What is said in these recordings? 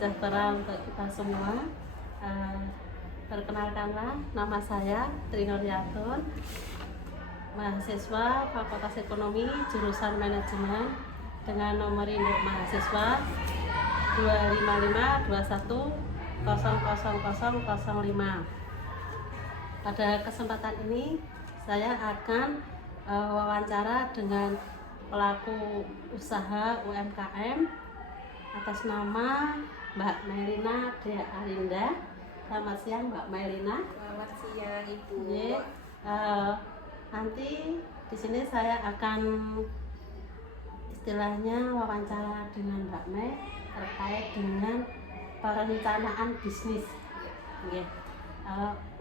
sejahtera untuk kita semua. Perkenalkanlah, nama saya Tri Nuriyatun, mahasiswa Fakultas Ekonomi jurusan Manajemen dengan nomor induk mahasiswa 25521000005. Pada kesempatan ini saya akan wawancara dengan pelaku usaha UMKM atas nama Mbak Melina Dea Arinda. Selamat siang Mbak Melina. Selamat siang Ibu. Nanti di sini saya akan istilahnya wawancara dengan Mbak Mel terkait dengan perencanaan bisnis.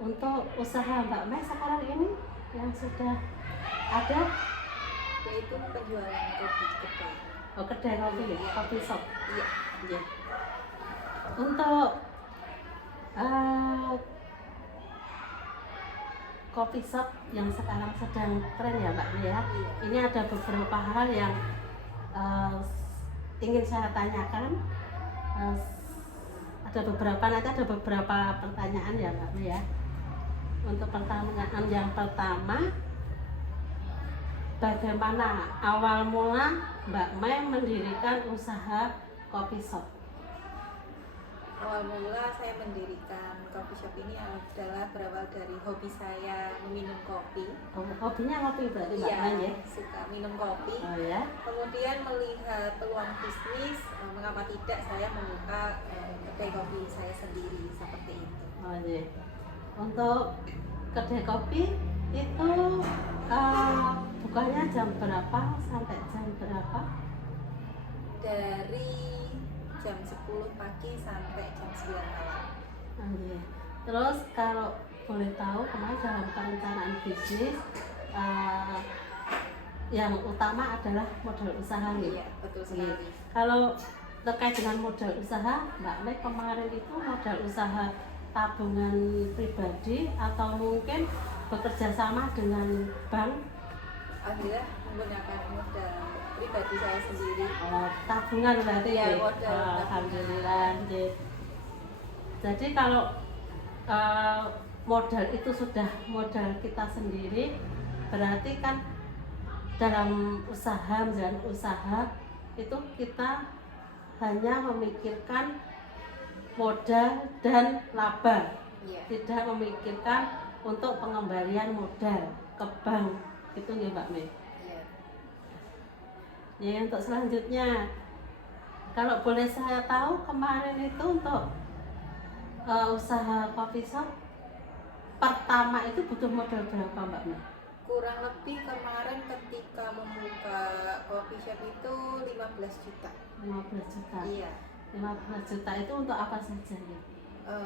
Untuk usaha Mbak Mel sekarang ini yang sudah ada yaitu penjualan kopi kedai. Oh, kedai kopi ya, kopi shop. Iya. Untuk kopi shop yang sekarang sedang tren ya Mbak Mel ya. Iya. Ini ada beberapa hal yang ingin saya tanyakan. Ada beberapa pertanyaan ya Mbak Mel ya. Untuk pertanyaan yang pertama, bagaimana awal mula Mbak Mel mendirikan usaha kopi shop? Awal mula saya mendirikan coffee shop ini adalah berawal dari hobi saya meminum kopi. Oh, hobinya kopi berarti Mbak Iya, Mel ya? suka minum kopi. Oh ya. Kemudian melihat peluang bisnis, mengapa tidak saya membuka kedai kopi saya sendiri seperti itu. Oh iya. Untuk kedai kopi itu bukanya jam berapa sampai jam berapa? Dari jam 10 pagi sampai jam 9 malam. Oh iya. Terus kalau boleh tahu kemarin dalam perencanaan bisnis yang utama adalah modal usaha nih. Iya, betul sekali. Kalau terkait dengan modal usaha, Mbak Mel kemarin itu modal usaha tabungan pribadi atau mungkin bekerja sama dengan bank? Alhamdulillah menggunakan modal pribadi saya sendiri. Tabungan berarti ya, ya? modal. Alhamdulillah. Jadi kalau modal itu sudah modal kita sendiri, berarti kan dalam menjalankan usaha itu kita hanya memikirkan modal dan laba, tidak memikirkan untuk pengembalian modal ke bank. Itu ya Mbak Mel. Ya, untuk selanjutnya, kalau boleh saya tahu kemarin itu untuk usaha coffee shop pertama itu butuh modal berapa Mbak Mel? Kurang lebih kemarin ketika membuka coffee shop itu 15 juta. 15 juta. Iya. 15 juta itu untuk apa saja ya?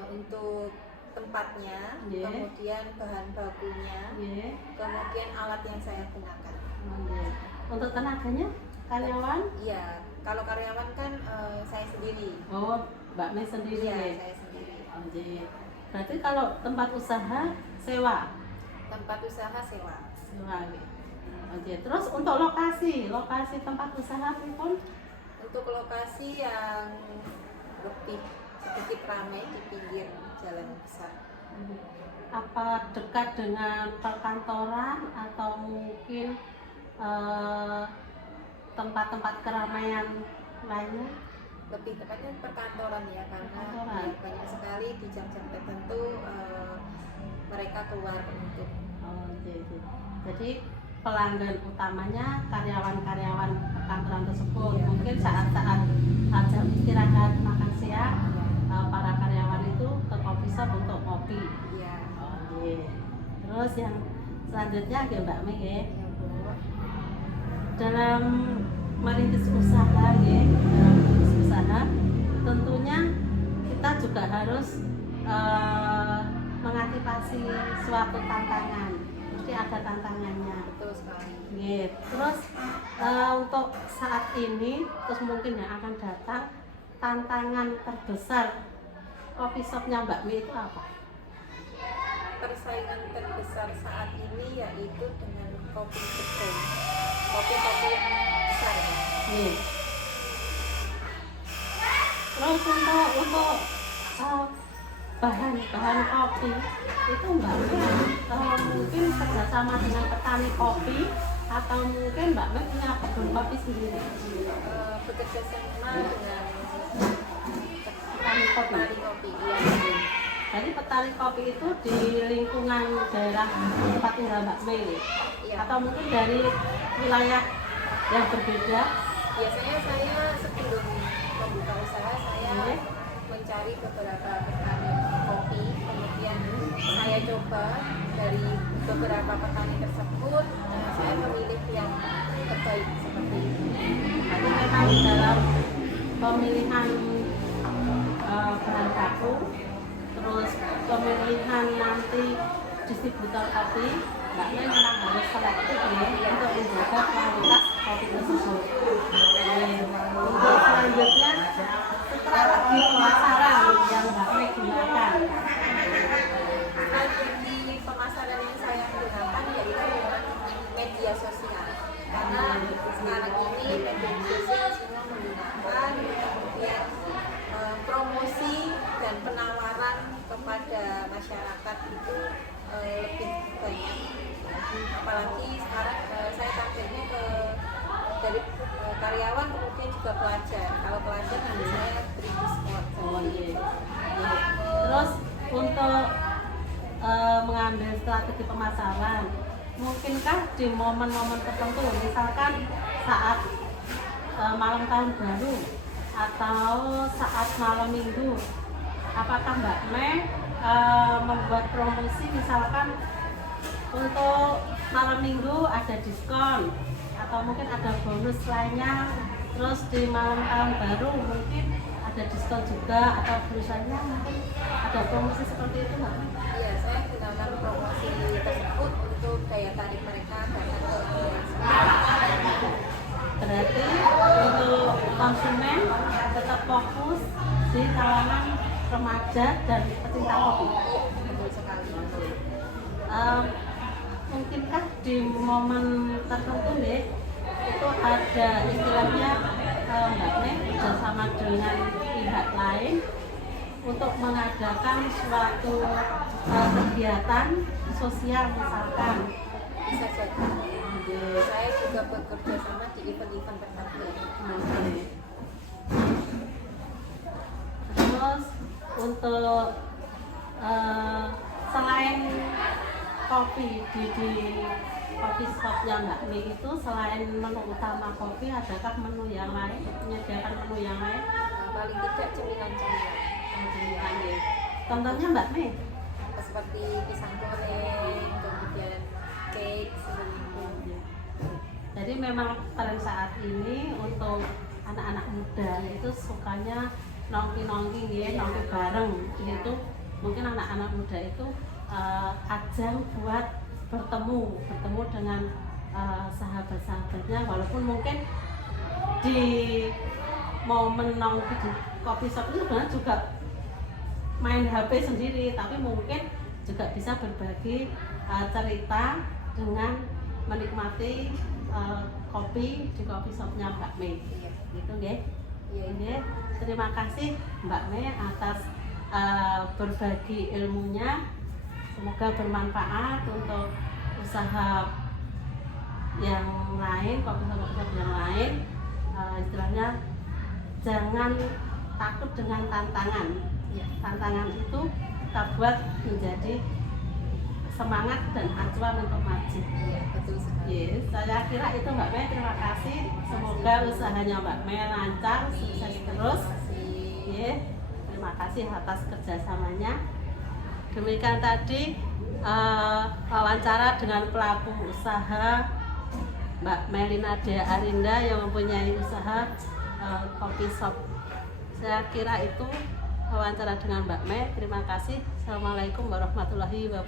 Untuk tempatnya, kemudian bahan bakunya, kemudian alat yang saya gunakan. Untuk tenaganya, karyawan? Iya, kalau karyawan kan saya sendiri. Oh, Mbak Mel sendiri? Iya, saya sendiri. Berarti kalau tempat usaha sewa? Tempat usaha sewa. Terus untuk lokasi tempat usaha pun? Untuk lokasi yang lebih sedikit ramai di pinggir jalan besar. Apa dekat dengan perkantoran atau mungkin tempat-tempat keramaian lainnya? Lebih tepatnya perkantoran ya, karena banyak sekali di jam-jam tertentu mereka keluar untuk. Jadi pelanggan utamanya karyawan-karyawan perkantoran tersebut. Mungkin saat-saat jam istirahat makan siang, para karyawan itu ke coffee shop untuk kopi. Iya. Terus yang selanjutnya ya Mbak Mel ya. Dalam merintis usaha tentunya kita juga harus mengantisipasi suatu tantangan. Mesti ada tantangannya. Betul sekali. Terus untuk saat ini, terus mungkin yang akan datang, tantangan terbesar coffee shopnya Mbak Mel itu apa? Persaingan terbesar saat ini yaitu dengan kopi kedai, kopi yang besar ya. Terus untuk uh, bahan kopi itu Mbak mungkin kerjasama dengan petani kopi atau mungkin Mbak Mel punya kebun kopi sendiri? Bekerja sama dengan Petani kopi. Iya. Jadi petani kopi itu di lingkungan daerah tempat tinggal Mbak Mel, Iya. atau mungkin dari wilayah yang berbeda? Biasanya saya sebelum membuka usaha saya mencari beberapa petani kopi, kemudian saya coba dari beberapa petani tersebut, saya memilih yang terbaik seperti itu. Jadi memang dalam pemilihan bahan baku, terus pemilihan nanti distributor kopi, Mbak Mel memang harus selektif ya untuk menjaga kualitas kopi tersebut. Untuk selanjutnya, strategi pemasaran yang Mbak Mel gunakan. Strategi pemasaran yang saya gunakan yaitu dengan media sosial, karena sekarang ini media sosial semua menggunakan, kemudian promosi dan penawaran kepada masyarakat itu lebih banyak. Apalagi sekarang saya targetnya dari karyawan, kemudian juga pelajar. Kalau pelajar nanti saya beri diskon. Terus untuk mengambil strategi pemasaran, mungkinkah di momen-momen tertentu, misalkan saat malam tahun baru atau saat malam minggu, apakah Mbak Mel membuat promosi, misalkan untuk malam minggu ada diskon atau mungkin ada bonus lainnya, terus di malam tahun baru mungkin ada diskon juga atau bonus lainnya, mungkin ada promosi seperti itu Mbak Mel? Iya, saya gunakan promosi tersebut untuk daya tarik mereka datang ke Berarti untuk konsumen tetap fokus di kalangan remaja dan pecinta kopi. betul sekali. Mungkinkah di momen tertentu nih itu ada istilahnya Mbak Mel bersama dengan pihak lain untuk mengadakan suatu kegiatan sosial, misalkan? Bisa jadi. Saya juga bekerja sama di event-event tertentu. Terus untuk selain kopi di coffee shopnya Mbak Mel itu, selain menu utama kopi, adakah menu yang lain, menyediakan menu yang lain? Paling tidak cemilan-cemilan. Contohnya Mbak Mel? Seperti pisang goreng, kemudian cake, seperti itu. Jadi memang tren saat ini untuk anak-anak muda itu sukanya nongki-nongki ya, nongki bareng gitu. Mungkin anak-anak muda itu ajang buat bertemu dengan sahabat-sahabatnya, walaupun mungkin di momen nongki di coffee shop itu sebenarnya juga main HP sendiri, tapi mungkin juga bisa berbagi cerita dengan menikmati kopi di coffee shopnya Mbak Mel. Gitu nggih. Iya. Terima kasih Mbak Mel atas berbagi ilmunya. Semoga bermanfaat untuk usaha yang lain, kopi shop yang lain. Istilahnya jangan takut dengan tantangan. Tantangan itu kita buat menjadi semangat dan acuan untuk maju. Betul sekali. Yes, saya kira itu Mbak Mel. Terima kasih. Semoga usahanya Mbak Mel lancar, sukses terus. Yeah. Terima kasih atas kerjasamanya. Demikian tadi wawancara dengan pelaku usaha Mbak Melina Dea Arinda yang mempunyai usaha coffee shop. Saya kira itu wawancara dengan Mbak Mel. Terima kasih. Assalamualaikum warahmatullahi wabarakatuh.